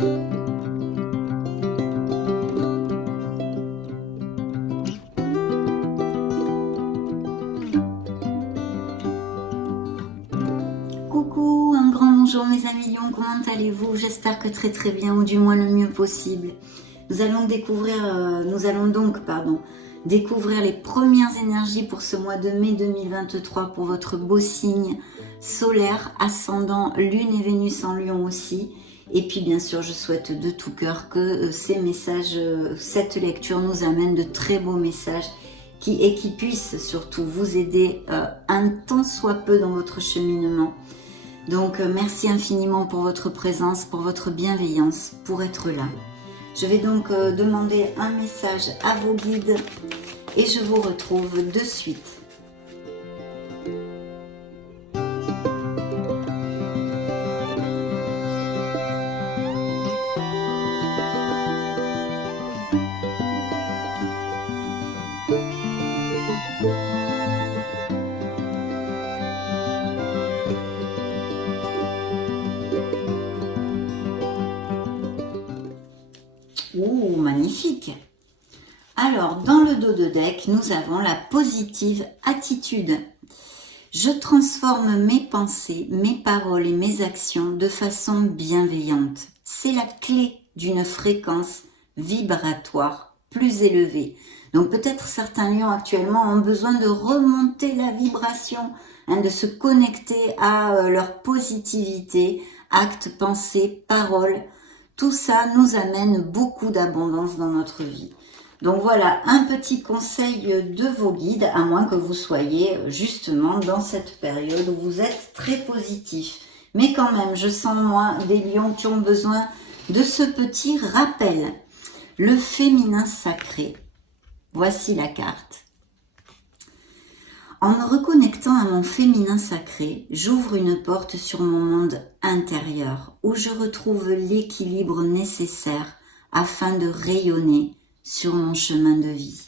Coucou, un grand bonjour mes amis lions, comment allez-vous? J'espère que très très bien, ou du moins le mieux possible. Nous allons donc découvrir les premières énergies pour ce mois de mai 2023 pour votre beau signe solaire, ascendant, lune et Vénus en lion aussi. Et puis bien sûr, je souhaite de tout cœur que ces messages, cette lecture nous amène de très beaux messages et qui puissent surtout vous aider un tant soit peu dans votre cheminement. Donc merci infiniment pour votre présence, pour votre bienveillance, pour être là. Je vais donc demander un message à vos guides et je vous retrouve de suite. Ouh, magnifique! Alors, dans le dos de deck, nous avons la positive attitude. Je transforme mes pensées, mes paroles et mes actions de façon bienveillante. C'est la clé d'une fréquence vibratoire plus élevée. Donc peut-être certains lions actuellement ont besoin de remonter la vibration, de se connecter à leur positivité, actes, pensées, paroles. Tout ça nous amène beaucoup d'abondance dans notre vie. Donc voilà, un petit conseil de vos guides, à moins que vous soyez justement dans cette période où vous êtes très positif. Mais quand même, je sens moi des lions qui ont besoin de ce petit rappel. Le féminin sacré. Voici la carte. En me reconnectant à mon féminin sacré, j'ouvre une porte sur mon monde intérieur où je retrouve l'équilibre nécessaire afin de rayonner sur mon chemin de vie.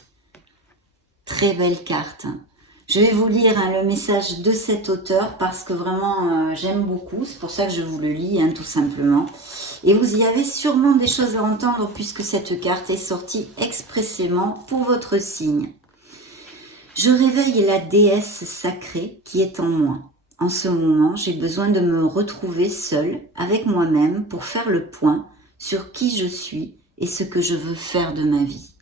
Très belle carte. Je vais vous lire le message de cet auteur parce que vraiment j'aime beaucoup. C'est pour ça que je vous le lis tout simplement. Et vous y avez sûrement des choses à entendre puisque cette carte est sortie expressément pour votre signe. Je réveille la déesse sacrée qui est en moi. En ce moment, j'ai besoin de me retrouver seule avec moi-même pour faire le point sur qui je suis et ce que je veux faire de ma vie.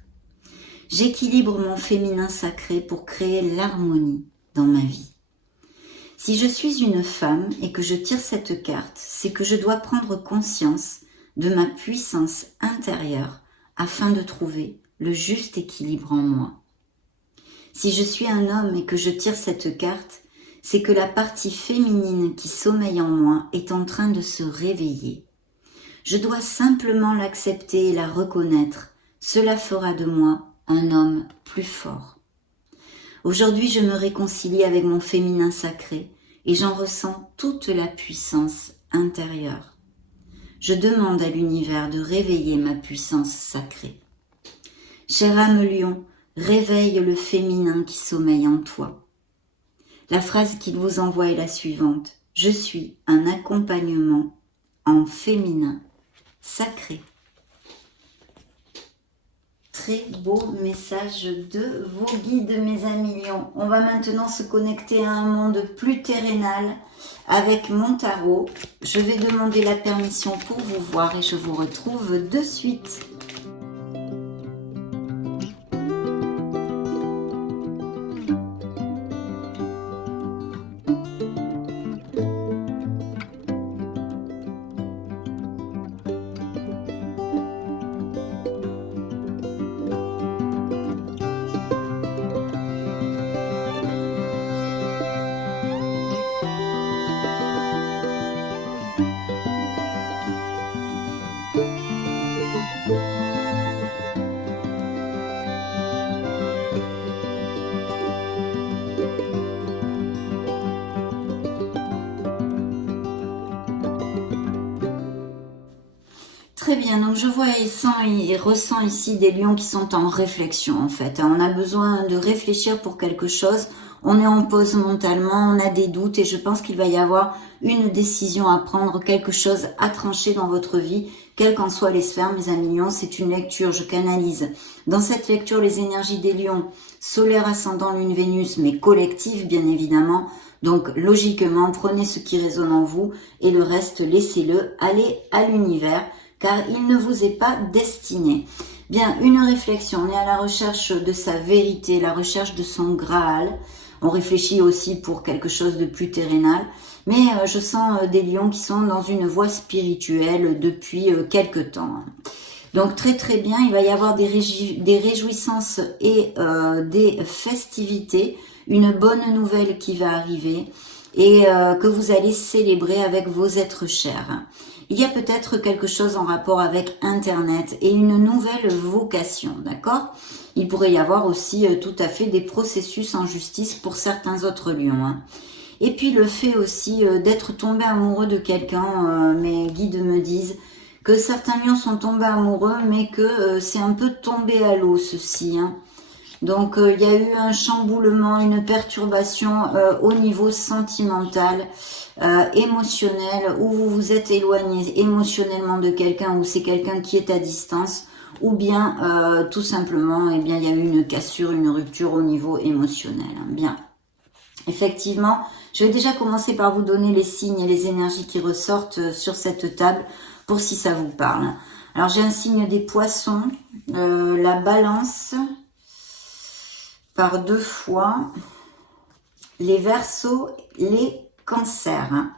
J'équilibre mon féminin sacré pour créer l'harmonie dans ma vie. Si je suis une femme et que je tire cette carte, c'est que je dois prendre conscience de ma puissance intérieure afin de trouver le juste équilibre en moi. Si je suis un homme et que je tire cette carte, c'est que la partie féminine qui sommeille en moi est en train de se réveiller. Je dois simplement l'accepter et la reconnaître. Cela fera de moi un homme plus fort. Aujourd'hui, je me réconcilie avec mon féminin sacré et j'en ressens toute la puissance intérieure. Je demande à l'univers de réveiller ma puissance sacrée. Chère âme lion, réveille le féminin qui sommeille en toi. La phrase qu'il vous envoie est la suivante. Je suis un accompagnement en féminin sacré. Très beau message de vos guides, mes amis lions. On va maintenant se connecter à un monde plus terrénal avec mon tarot. Je vais demander la permission pour vous voir et je vous retrouve de suite. Très bien, donc je vois et ressens ici des lions qui sont en réflexion en fait. On a besoin de réfléchir pour quelque chose, on est en pause mentalement, on a des doutes et je pense qu'il va y avoir une décision à prendre, quelque chose à trancher dans votre vie quelles qu'en soient les sphères, mes amis lions, c'est une lecture, je canalise. Dans cette lecture, les énergies des lions, solaire, ascendant, lune, Vénus, mais collectif, bien évidemment. Donc, logiquement, prenez ce qui résonne en vous et le reste, laissez-le aller à l'univers, car il ne vous est pas destiné. Bien, une réflexion, on est à la recherche de sa vérité, la recherche de son Graal. On réfléchit aussi pour quelque chose de plus terrénal. Mais je sens des lions qui sont dans une voie spirituelle depuis quelque temps. Donc très très bien, il va y avoir des réjouissances et des festivités. Une bonne nouvelle qui va arriver et que vous allez célébrer avec vos êtres chers. Il y a peut-être quelque chose en rapport avec Internet et une nouvelle vocation, d'accord? Il pourrait y avoir aussi tout à fait des processus en justice pour certains autres lions. Hein. Et puis le fait aussi d'être tombé amoureux de quelqu'un, mes guides me disent que certains lions sont tombés amoureux, mais que c'est un peu tombé à l'eau ceci. Hein. Donc il y a eu un chamboulement, une perturbation au niveau sentimental, émotionnel, où vous vous êtes éloigné émotionnellement de quelqu'un, ou c'est quelqu'un qui est à distance, ou bien tout simplement, eh bien, il y a eu une cassure, une rupture au niveau émotionnel. Bien, effectivement, je vais déjà commencer par vous donner les signes et les énergies qui ressortent sur cette table, pour si ça vous parle. Alors j'ai un signe des poissons, la balance, par 2 fois, les Verseaux, les Cancers, hein,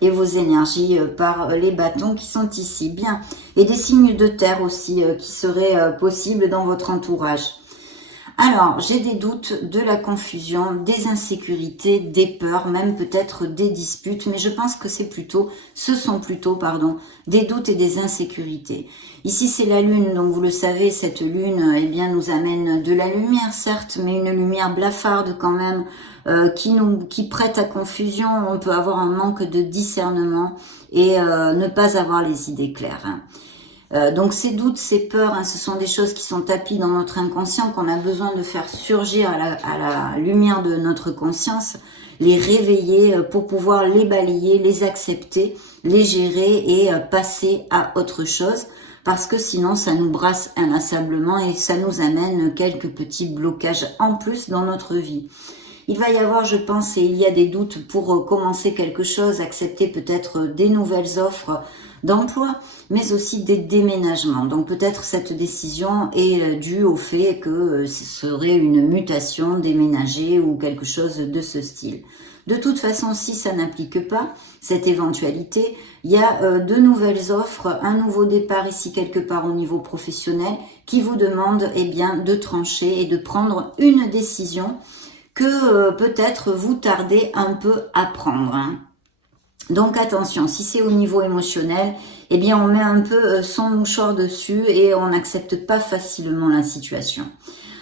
et vos énergies par les bâtons qui sont ici. Bien, et des signes de terre aussi qui seraient possibles dans votre entourage. Alors, j'ai des doutes, de la confusion, des insécurités, des peurs, même peut-être des disputes, mais je pense que ce sont plutôt, des doutes et des insécurités. Ici, c'est la lune, donc vous le savez, cette lune, eh bien, nous amène de la lumière, certes, mais une lumière blafarde quand même, qui prête à confusion. On peut avoir un manque de discernement et ne pas avoir les idées claires. Hein. Donc ces doutes, ces peurs, hein, ce sont des choses qui sont tapies dans notre inconscient, qu'on a besoin de faire surgir à la lumière de notre conscience, les réveiller pour pouvoir les balayer, les accepter, les gérer et passer à autre chose, parce que sinon ça nous brasse inlassablement et ça nous amène quelques petits blocages en plus dans notre vie. Il va y avoir, je pense, et il y a des doutes pour commencer quelque chose, accepter peut-être des nouvelles offres d'emploi, mais aussi des déménagements. Donc peut-être cette décision est due au fait que ce serait une mutation, déménager ou quelque chose de ce style. De toute façon, si ça n'applique pas cette éventualité, il y a de nouvelles offres, un nouveau départ ici quelque part au niveau professionnel qui vous demande eh bien, de trancher et de prendre une décision que peut-être vous tardez un peu à prendre. Hein. Donc attention, si c'est au niveau émotionnel, eh bien on met un peu son mouchoir dessus et on n'accepte pas facilement la situation.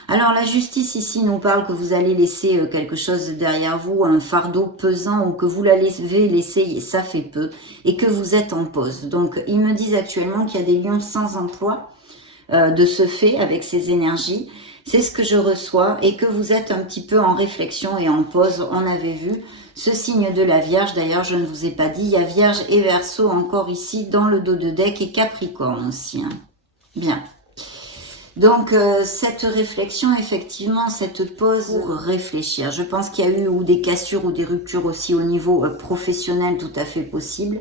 Alors la justice ici nous parle que vous allez laisser quelque chose derrière vous, un fardeau pesant, ou que vous l'avez laissé et ça fait peu, et que vous êtes en pause. Donc ils me disent actuellement qu'il y a des lions sans emploi de ce fait avec ces énergies. C'est ce que je reçois et que vous êtes un petit peu en réflexion et en pause. On avait vu ce signe de la Vierge. D'ailleurs, je ne vous ai pas dit, il y a Vierge et Verseau encore ici dans le dos de deck et Capricorne aussi. Hein. Bien. Donc, cette réflexion, effectivement, cette pause pour réfléchir. Je pense qu'il y a eu ou des cassures ou des ruptures aussi au niveau professionnel tout à fait possible.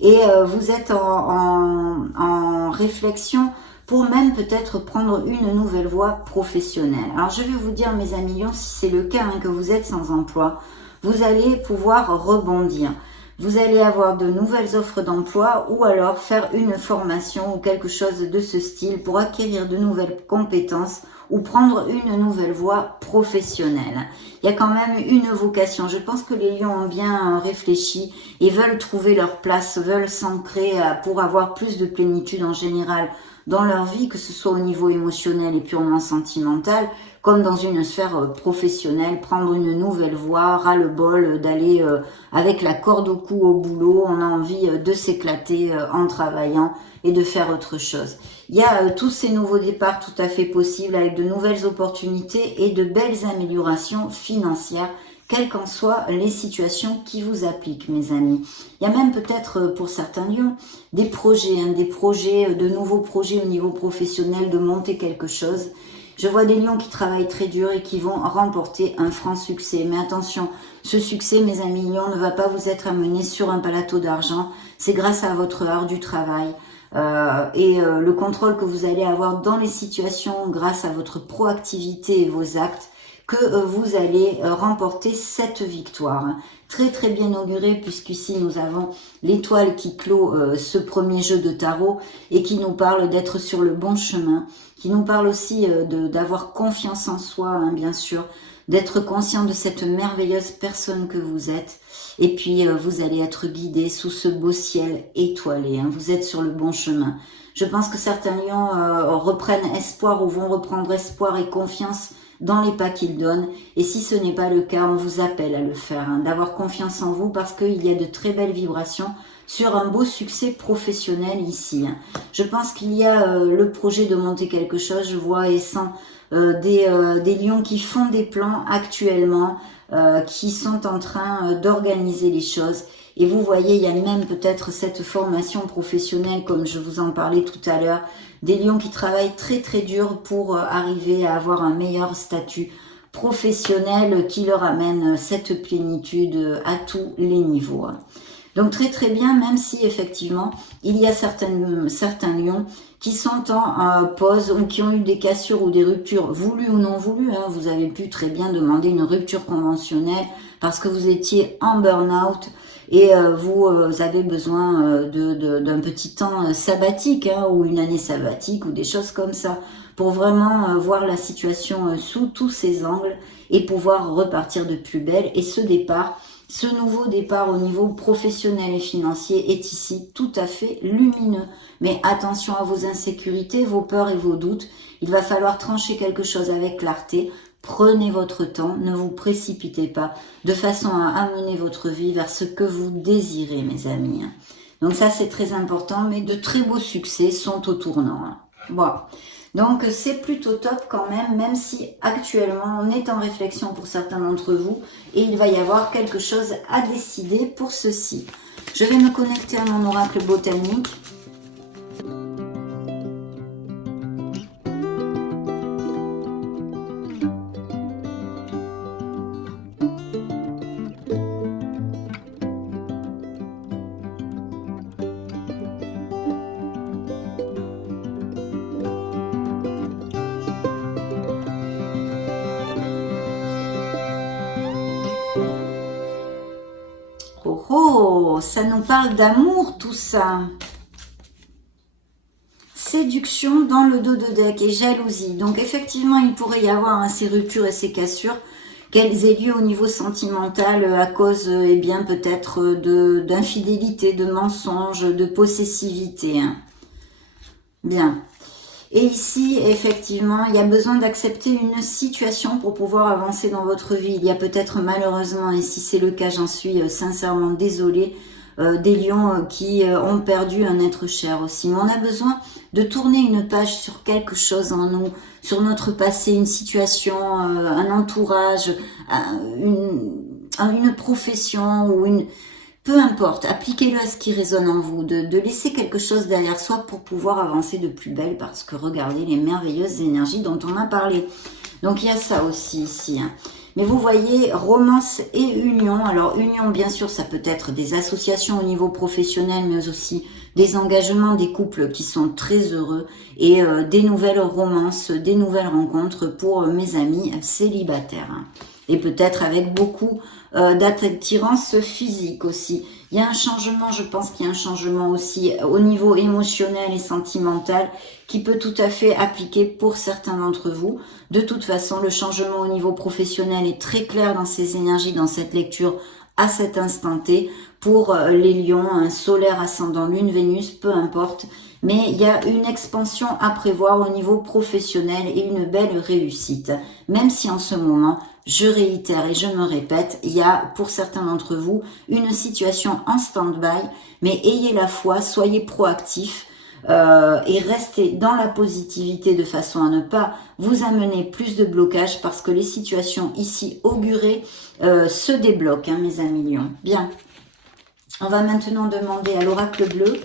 Et vous êtes en réflexion pour même peut-être prendre une nouvelle voie professionnelle. Alors je vais vous dire, mes amis lions, si c'est le cas que vous êtes sans emploi, vous allez pouvoir rebondir. Vous allez avoir de nouvelles offres d'emploi ou alors faire une formation ou quelque chose de ce style pour acquérir de nouvelles compétences ou prendre une nouvelle voie professionnelle. Il y a quand même une vocation. Je pense que les lions ont bien réfléchi et veulent trouver leur place, veulent s'ancrer pour avoir plus de plénitude en général dans leur vie, que ce soit au niveau émotionnel et purement sentimental, comme dans une sphère professionnelle, prendre une nouvelle voie, ras-le-bol d'aller avec la corde au cou au boulot, on a envie de s'éclater en travaillant et de faire autre chose. Il y a tous ces nouveaux départs tout à fait possibles avec de nouvelles opportunités et de belles améliorations financières quelles qu'en soient les situations qui vous appliquent, mes amis. Il y a même peut-être pour certains lions des projets, de nouveaux projets au niveau professionnel, de monter quelque chose. Je vois des lions qui travaillent très dur et qui vont remporter un franc succès. Mais attention, ce succès, mes amis lions, ne va pas vous être amené sur un plateau d'argent. C'est grâce à votre art du travail et le contrôle que vous allez avoir dans les situations grâce à votre proactivité et vos actes que vous allez remporter cette victoire. Très très bien auguré, puisqu'ici nous avons l'étoile qui clôt ce premier jeu de tarot et qui nous parle d'être sur le bon chemin, qui nous parle aussi d'avoir confiance en soi, hein, bien sûr, d'être conscient de cette merveilleuse personne que vous êtes. Et puis vous allez être guidé sous ce beau ciel étoilé, hein. Vous êtes sur le bon chemin. Je pense que certains lions reprennent espoir ou vont reprendre espoir et confiance dans les pas qu'ils donnent. Et si ce n'est pas le cas, on vous appelle à le faire, hein, d'avoir confiance en vous parce qu'il y a de très belles vibrations sur un beau succès professionnel ici, hein. Je pense qu'il y a le projet de monter quelque chose. Je vois et sens des lions qui font des plans actuellement, qui sont en train d'organiser les choses. Et vous voyez, il y a même peut-être cette formation professionnelle, comme je vous en parlais tout à l'heure, des lions qui travaillent très très dur pour arriver à avoir un meilleur statut professionnel qui leur amène cette plénitude à tous les niveaux. Donc très très bien, même si effectivement il y a certains lions qui sont en pause ou qui ont eu des cassures ou des ruptures voulues ou non voulues, hein. Vous avez pu très bien demander une rupture conventionnelle parce que vous étiez en burn-out et vous avez besoin d'un petit temps sabbatique, hein, ou une année sabbatique ou des choses comme ça pour vraiment voir la situation sous tous ses angles et pouvoir repartir de plus belle. Et ce nouveau départ au niveau professionnel et financier est ici tout à fait lumineux. Mais attention à vos insécurités, vos peurs et vos doutes. Il va falloir trancher quelque chose avec clarté. Prenez votre temps, ne vous précipitez pas, de façon à amener votre vie vers ce que vous désirez, mes amis. Donc ça, c'est très important, mais de très beaux succès sont au tournant. Bon. Donc c'est plutôt top quand même si actuellement on est en réflexion pour certains d'entre vous et il va y avoir quelque chose à décider pour ceci. Je vais me connecter à mon oracle botanique. Oh, ça nous parle d'amour tout ça. Séduction dans le dos de deck et jalousie. Donc effectivement, il pourrait y avoir ces ruptures et ces cassures, qu'elles aient lieu au niveau sentimental à cause, eh bien, peut-être d'infidélité, de mensonges, de possessivité. Hein. Bien. Et ici, effectivement, il y a besoin d'accepter une situation pour pouvoir avancer dans votre vie. Il y a peut-être malheureusement, et si c'est le cas, j'en suis sincèrement désolée, des lions qui ont perdu un être cher aussi. Mais on a besoin de tourner une page sur quelque chose en nous, sur notre passé, une situation, un entourage, une profession ou une... Peu importe, appliquez-le à ce qui résonne en vous, de laisser quelque chose derrière soi pour pouvoir avancer de plus belle, parce que regardez les merveilleuses énergies dont on a parlé. Donc il y a ça aussi ici. Hein. Mais vous voyez, romance et union. Alors union, bien sûr, ça peut être des associations au niveau professionnel, mais aussi des engagements, des couples qui sont très heureux et des nouvelles romances, des nouvelles rencontres pour mes amis célibataires. Hein. Et peut-être avec beaucoup d'attirance physique aussi. Il y a un changement, je pense qu'il y a un changement aussi au niveau émotionnel et sentimental qui peut tout à fait appliquer pour certains d'entre vous. De toute façon, le changement au niveau professionnel est très clair dans ces énergies, dans cette lecture à cet instant T. Pour les lions, un solaire ascendant lune, Vénus, peu importe. Mais il y a une expansion à prévoir au niveau professionnel et une belle réussite. Même si en ce moment, je réitère et je me répète, il y a pour certains d'entre vous une situation en stand-by, mais ayez la foi, soyez proactifs, et restez dans la positivité de façon à ne pas vous amener plus de blocages parce que les situations ici augurées se débloquent, hein, mes amis lions. Bien, on va maintenant demander à l'oracle bleu.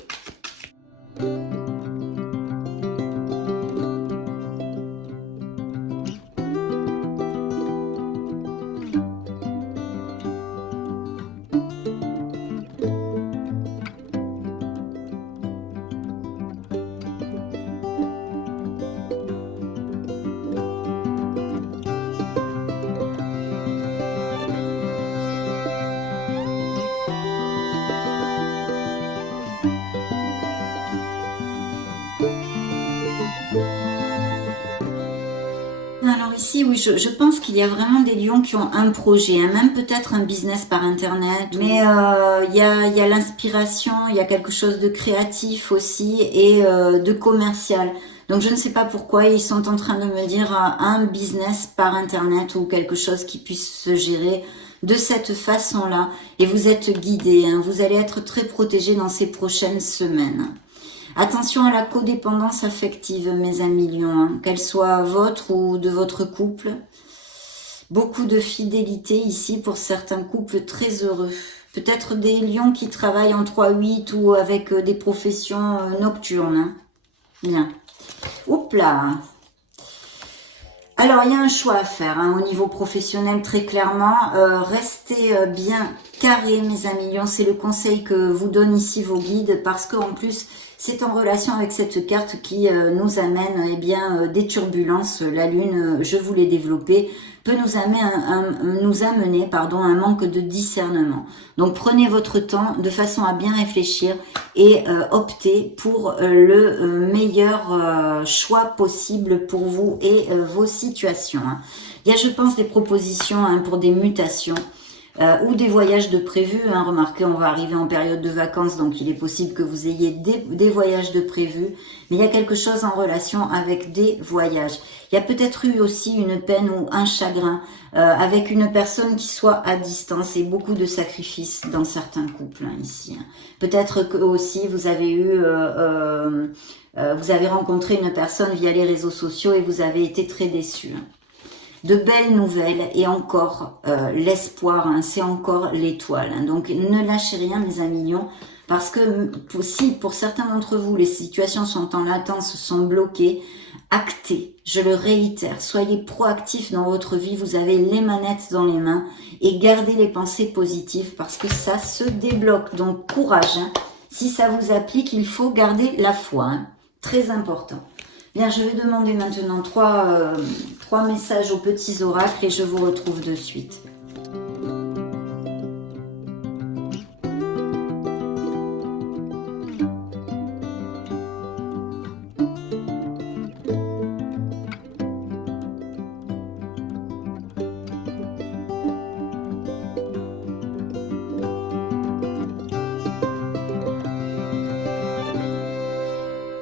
Alors ici, oui, je pense qu'il y a vraiment des lions qui ont un projet, hein, même peut-être un business par internet, mais il y a l'inspiration, il y a quelque chose de créatif aussi et de commercial. Donc je ne sais pas pourquoi ils sont en train de me dire un business par internet ou quelque chose qui puisse se gérer de cette façon-là. Et vous êtes guidés, hein, vous allez être très protégés dans ces prochaines semaines. Attention à la codépendance affective, mes amis lions, hein, qu'elle soit votre ou de votre couple. Beaucoup de fidélité ici pour certains couples très heureux. Peut-être des lions qui travaillent en 3-8 ou avec des professions nocturnes. Hein. Bien. Oups là. Alors, il y a un choix à faire hein, au niveau professionnel, très clairement. Restez bien carré, mes amis lions. C'est le conseil que vous donnent ici vos guides parce qu'en plus, c'est en relation avec cette carte qui nous amène eh bien, des turbulences. La Lune, je vous l'ai développée, peut nous amener un manque de discernement. Donc prenez votre temps de façon à bien réfléchir et optez pour le meilleur choix possible pour vous et vos situations. Hein. Il y a, je pense, des propositions hein, pour des mutations. Ou des voyages de prévus, hein. Remarquez, on va arriver en période de vacances, donc il est possible que vous ayez des voyages de prévus, mais il y a quelque chose en relation avec des voyages. Il y a peut-être eu aussi une peine ou un chagrin avec une personne qui soit à distance et beaucoup de sacrifices dans certains couples hein, ici. Hein. Peut-être que aussi vous avez eu... vous avez rencontré une personne via les réseaux sociaux et vous avez été très déçus. Hein. De belles nouvelles et encore l'espoir, hein, c'est encore l'étoile. Hein. Donc ne lâchez rien mes amis lions, parce que si pour certains d'entre vous les situations sont en latence, sont bloquées, actez, je le réitère, soyez proactifs dans votre vie, vous avez les manettes dans les mains et gardez les pensées positives parce que ça se débloque. Donc courage, hein. Si ça vous applique, il faut garder la foi, hein. Très important. Bien, je vais demander maintenant trois messages aux petits oracles et je vous retrouve de suite.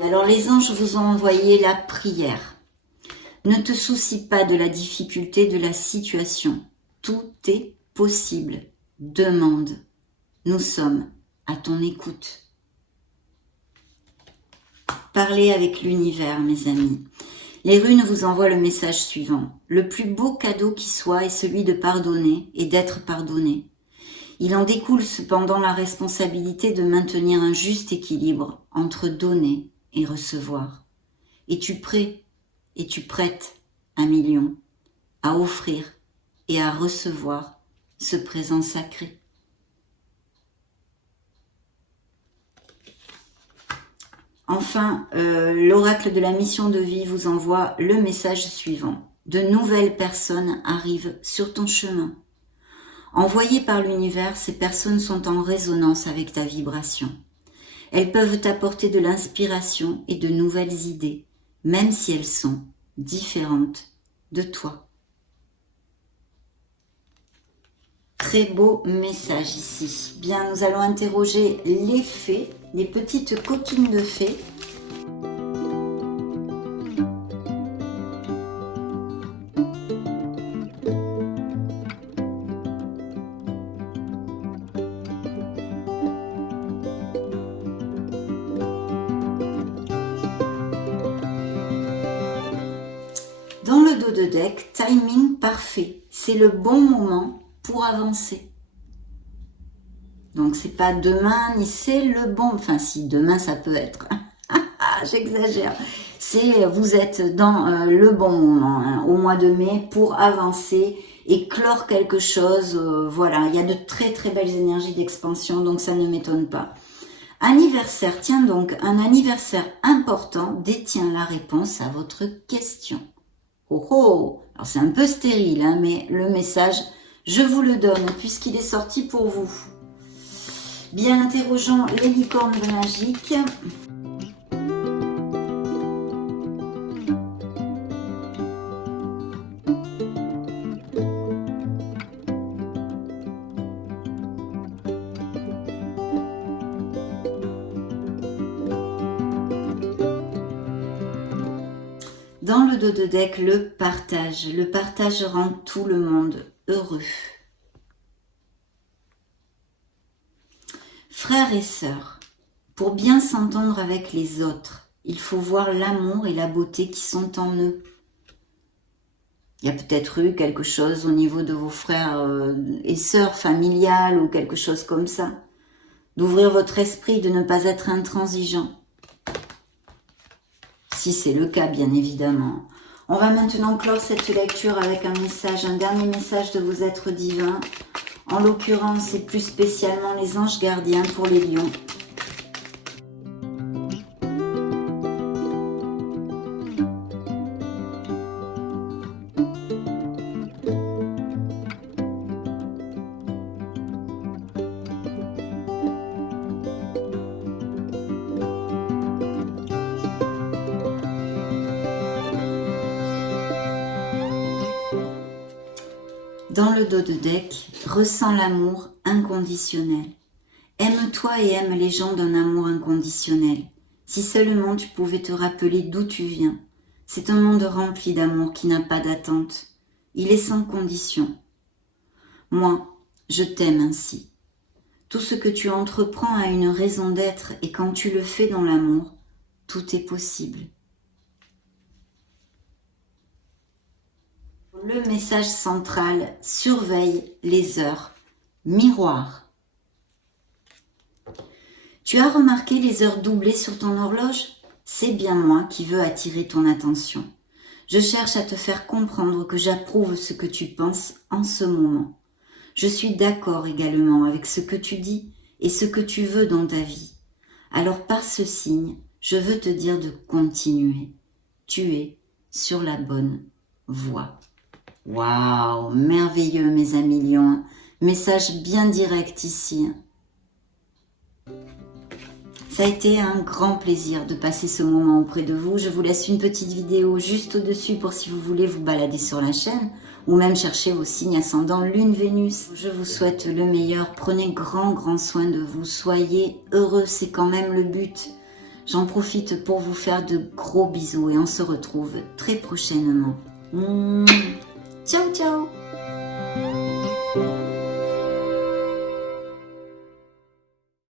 Alors les anges vous ont envoyé la prière. Ne te soucie pas de la difficulté de la situation. Tout est possible. Demande. Nous sommes à ton écoute. Parlez avec l'univers, mes amis. Les runes vous envoient le message suivant. Le plus beau cadeau qui soit est celui de pardonner et d'être pardonné. Il en découle cependant la responsabilité de maintenir un juste équilibre entre donner et recevoir. Es-tu prêt? Es-tu prête, un million, à offrir et à recevoir ce présent sacré? Enfin, l'oracle de la mission de vie vous envoie le message suivant. De nouvelles personnes arrivent sur ton chemin. Envoyées par l'univers, ces personnes sont en résonance avec ta vibration. Elles peuvent t'apporter de l'inspiration et de nouvelles idées, même si elles sont différentes de toi. Très beau message ici. Bien, nous allons interroger les fées, les petites coquines de fées. le dos de deck, timing parfait. C'est le bon moment pour avancer. Donc, c'est pas demain, ni c'est le bon... Enfin, si, demain, ça peut être. J'exagère. Vous êtes dans le bon moment, hein, au mois de mai, pour avancer et clore quelque chose. Voilà, il y a de très très belles énergies d'expansion, donc ça ne m'étonne pas. Anniversaire, tiens donc, un anniversaire important détient la réponse à votre question. Oh oh, alors c'est un peu stérile, hein, mais le message, je vous le donne puisqu'il est sorti pour vous. Bien, interrogeons les licornes magiques. Dans le dos de deck, le partage. Le partage rend tout le monde heureux. Frères et sœurs, pour bien s'entendre avec les autres, il faut voir l'amour et la beauté qui sont en eux. Il y a peut-être eu quelque chose au niveau de vos frères et sœurs familiales ou quelque chose comme ça. D'ouvrir votre esprit, de ne pas être intransigeant. Si c'est le cas, bien évidemment. On va maintenant clore cette lecture avec un message, un dernier message de vos êtres divins. En l'occurrence, et plus spécialement les anges gardiens pour les lions. Dans le dos de deck, ressens l'amour inconditionnel. Aime-toi et aime les gens d'un amour inconditionnel. Si seulement tu pouvais te rappeler d'où tu viens. C'est un monde rempli d'amour qui n'a pas d'attente. Il est sans condition. Moi, je t'aime ainsi. Tout ce que tu entreprends a une raison d'être et quand tu le fais dans l'amour, tout est possible. Le message central, surveille les heures. Miroir. Tu as remarqué les heures doublées sur ton horloge? C'est bien moi qui veux attirer ton attention. Je cherche à te faire comprendre que j'approuve ce que tu penses en ce moment. Je suis d'accord également avec ce que tu dis et ce que tu veux dans ta vie. Alors par ce signe, je veux te dire de continuer. Tu es sur la bonne voie. Waouh, merveilleux mes amis lions. Message bien direct ici. Ça a été un grand plaisir de passer ce moment auprès de vous. Je vous laisse une petite vidéo juste au-dessus pour si vous voulez vous balader sur la chaîne ou même chercher vos signes ascendants Lune, Vénus. Je vous souhaite le meilleur. Prenez grand soin de vous. Soyez heureux, c'est quand même le but. J'en profite pour vous faire de gros bisous et on se retrouve très prochainement. Ciao, ciao!